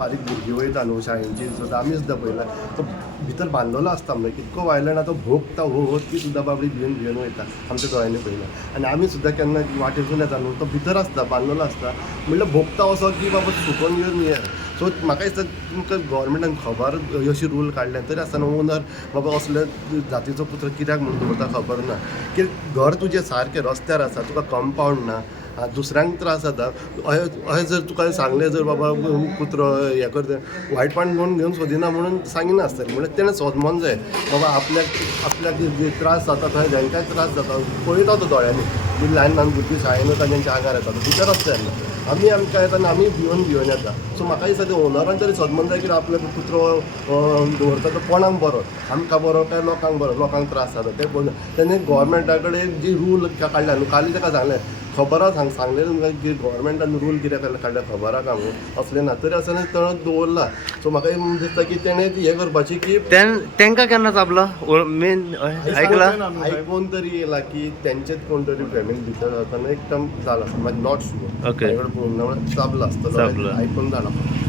बारीक भुरगीं वयता न्हू शाळेंची सुद्दां आमी सुद्दां पळयला तो भितर बांदलेलो आसता म्हणजे कितको वायलंट आतां भोगता हो ती सुद्दां बाबडी भिवन वयता आमच्या दोळ्यांनी पळयला आनी आमी सुद्दां केन्ना वाटेसून येता न्हू तो भितर आसता बांदलेलो आसता म्हणल्यार भोगता असो की बाबा सुकोन घेवन ये सो म्हाका दिसता तुमकां गव्हर्मेंटान खबर अशी रूल काडल्या तरी आसतना ओनर बाबा असले जातीचो पुत्र कित्याक म्हणून दवरता खबर ना की घर तुजें सारकें रस्त्यार आसा तुका कंपावंड ना दुसऱ्यांक त्रास जाता अशें जर तुका सांगलें जर बाबा कुत्रो हें करता वायटपण कोण घेवन सोदिना म्हणून सांगिना आसतलें म्हणल्यार तेणें सोदमोन जाय बाबा आपल्याक जे त्रास जाता थंय जांकांय त्रास जाता पळयता तो दोळ्यांनी जी ल्हान ल्हान भुरगीं शाळेन वता तेंच्या आंगार येता भितर आसता तेन्ना आमी आमकां येता आमी भिवन येता सो म्हाका दिसता ते ओनरान तरी सोदमोन जाय की आपलो कुत्रो दवरता तो कोणाक बरो आमकां बरो काय लोकांक बरो लोकांक त्रास जाता ते तेणे गोवोरमेंटा कडेन जी रूल काडल्या न्हू काली ताका सांगलें खबर सांगलें तुमकां की गोवोरमेंटान रूल कित्याक काडल्या खबर आहा न्हू असलें ना तरी आसतना तो दवरला सो म्हाका दिसता की तेणें हें करपाचें की तांकां केन्ना चाबलो मेन ऐकला आयकून तरी येयला की तेंचेच कोण तरी फॅमिली भितर जाताना एक टर्म जाला नॉट शुअर ओके चाबला आसतलो आयकून जाला